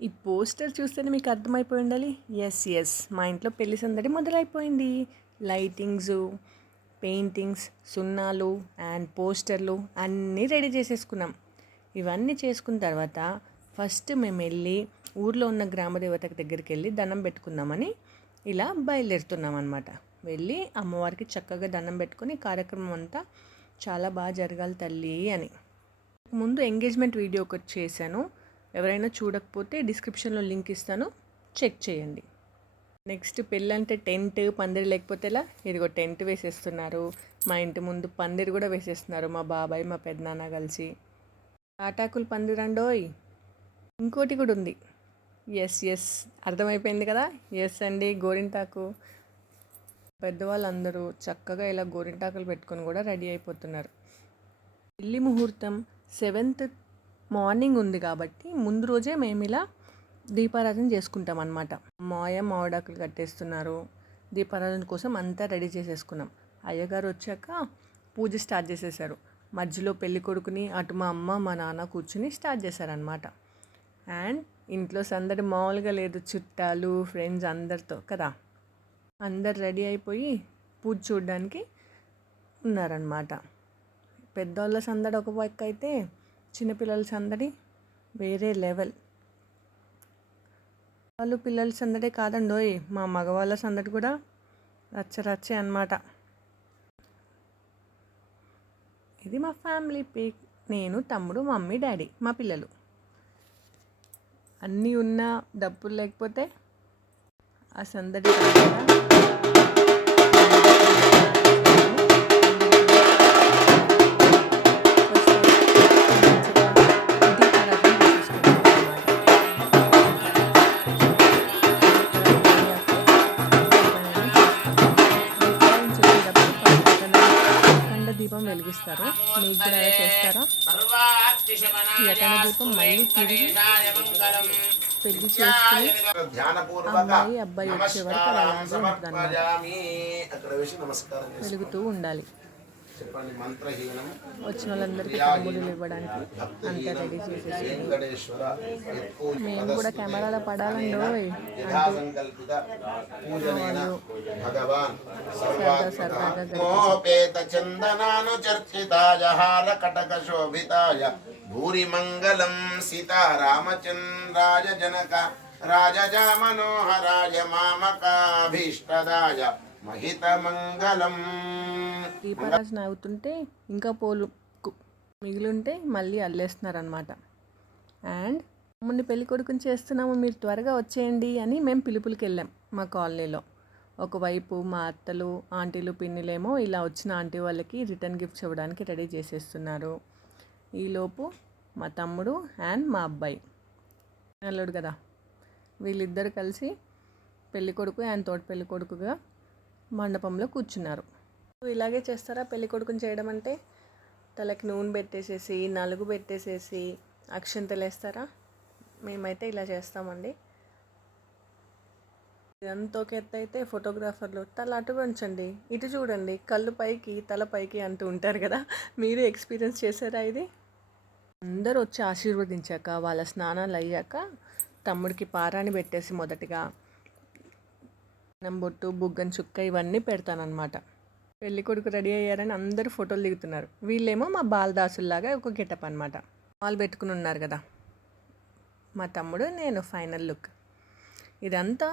ఈ పోస్టర్ చూస్తేనే మీకు అర్థమైపోయి ఉండాలి. యెస్. మా ఇంట్లో పెళ్లి సందడి మొదలైపోయింది. లైటింగ్స్, పెయింటింగ్స్, సున్నాలు అండ్ పోస్టర్లు అన్నీ రెడీ చేసేసుకున్నాం. ఇవన్నీ చేసుకున్న తర్వాత ఫస్ట్ మేము వెళ్ళి ఊర్లో ఉన్న గ్రామదేవత దగ్గరికి వెళ్ళి దండం పెట్టుకుందామని ఇలా బయలుదేరుతున్నాం అనమాట. వెళ్ళి అమ్మవారికి చక్కగా దండం పెట్టుకొని కార్యక్రమం అంతా చాలా బాగా జరగాలి తల్లి అని. ముందు ఎంగేజ్మెంట్ వీడియో ఒకటి చేశాను. ఎవరైనా చూడకపోతే డిస్క్రిప్షన్లో లింక్ ఇస్తాను, చెక్ చేయండి. నెక్స్ట్ పెళ్ళంటే టెంట్ పందిరి లేకపోతే ఎలా, ఇదిగో టెంట్ వేసేస్తున్నారు. మా ఇంటి ముందు పందిరి కూడా వేసేస్తున్నారు మా బాబాయ్ మా పెద్దనాన్న కలిసి. తాటాకులు పందిరండోయ్. ఇంకోటి కూడా ఉంది. ఎస్ అర్థమైపోయింది కదా. ఎస్ అండి, గోరింటాకు. పెద్దవాళ్ళందరూ చక్కగా ఇలా గోరింటాకులు పెట్టుకొని కూడా రెడీ అయిపోతున్నారు. పెళ్లి ముహూర్తం 7th మార్నింగ్ ఉంది కాబట్టి ముందు రోజే మేము ఇలా దీపారాధన చేసుకుంటాం అన్నమాట. మామిడాకులు కట్టేస్తున్నారు. దీపారాధన కోసం అంతా రెడీ చేసేసుకున్నాం. అయ్యగారు వచ్చాక పూజ స్టార్ట్ చేసేసారు. మధ్యలో పెళ్లి కొడుకుని అటు మా అమ్మ మా నాన్న కూర్చుని స్టార్ట్ చేశారనమాట. అండ్ ఇంట్లో సందడి మామూలుగా లేదు, చుట్టాలు ఫ్రెండ్స్ అందరితో కదా. అందరు రెడీ అయిపోయి పూజ చూడడానికి ఉన్నారనమాట. పెద్దవాళ్ళ సందడి ఒక పక్క అయితే చిన్నపిల్లల సందడి వేరే లెవెల్. వాళ్ళు పిల్లల సందడే కాదండోయ్, మా మగవాళ్ళ సందడి కూడా రచ్చరచ్చే అన్నమాట. ఇది మా ఫ్యామిలీ పిక్. నేను, తమ్ముడు, మమ్మీ, డాడీ, మా పిల్లలు. అన్నీ ఉన్నా డబ్బులు లేకపోతే ఆ సందడి దీపం వెలిగిస్తారు. మీకు కూడా అలా చేస్తారా? ఈ అఖండ దీపం మళ్ళీ తిరిగి పెళ్లి చేసుకుని అమ్మాయి అబ్బాయి వచ్చే వరకు అది అలాగే ఉంటుందన్నమాట. వెలుగుతూ ఉండాలి. వచ్చిన వాళ్ళందరికీ తాంబూలాలు ఇవ్వడానికి అంతా రెడీ చేసేసి మేము కూడా కెమెరాలో పడాలండి. భూరి మంగళం సీతారామచంద్రాయ జనక రాజజా మనోహరాయ మామకాభీష్టదాయ మహిత మంగళం. దీపారాజన అవుతుంటే ఇంకా పోలు మిగిలింటే మళ్ళీ అల్లేస్తున్నారనమాట. అండ్ తమ్ముడిని పెళ్లి కొడుకుని చేస్తున్నాము, మీరు త్వరగా వచ్చేయండి అని మేము పిలుపులకి వెళ్ళాం. మా కాలనీలో ఒకవైపు మా అత్తలు ఆంటీలు పిన్నిలేమో ఇలా వచ్చిన ఆంటీ వాళ్ళకి రిటర్న్ గిఫ్ట్స్ ఇవ్వడానికి రెడీ చేసేస్తున్నారు. ఈలోపు మా తమ్ముడు అండ్ మా అబ్బాయి అల్లుడు కదా, వీళ్ళిద్దరు కలిసి పెళ్లి కొడుకు అండ్ తోటి పెళ్లి కొడుకుగా మండపంలో కూర్చున్నారు. ఇలాగే చేస్తారా పెళ్లి కొడుకుని చేయడం అంటే? తలకి నూనె పెట్టేసేసి నలుగు పెట్టేసేసి అక్షంతలు వేస్తారా? మేమైతే ఇలా చేస్తామండి. ఎంతో ఎత్తు అయితే ఫోటోగ్రాఫర్లు తల అటు ఉంచండి, ఇటు చూడండి, కళ్ళు పైకి తల పైకి అంటూ ఉంటారు కదా. మీరు ఎక్స్పీరియన్స్ చేశారా ఇది? అందరూ వచ్చి ఆశీర్వదించాక వాళ్ళ స్నానాలు అయ్యాక తమ్ముడికి పారాని పెట్టేసి మొదటిగా బొట్టు బుగ్గన చుక్క ఇవన్నీ పెడతానన్నమాట. పెళ్లి కొడుకు రెడీ అయ్యారని అందరూ ఫోటోలు దిగుతున్నారు. వీళ్ళేమో మా బాలదాసుల్లాగా ఒక గెటప్ అనమాట. మాల్ పెట్టుకుని ఉన్నారు కదా మా తమ్ముడు, నేను ఫైనల్ లుక్. ఇదంతా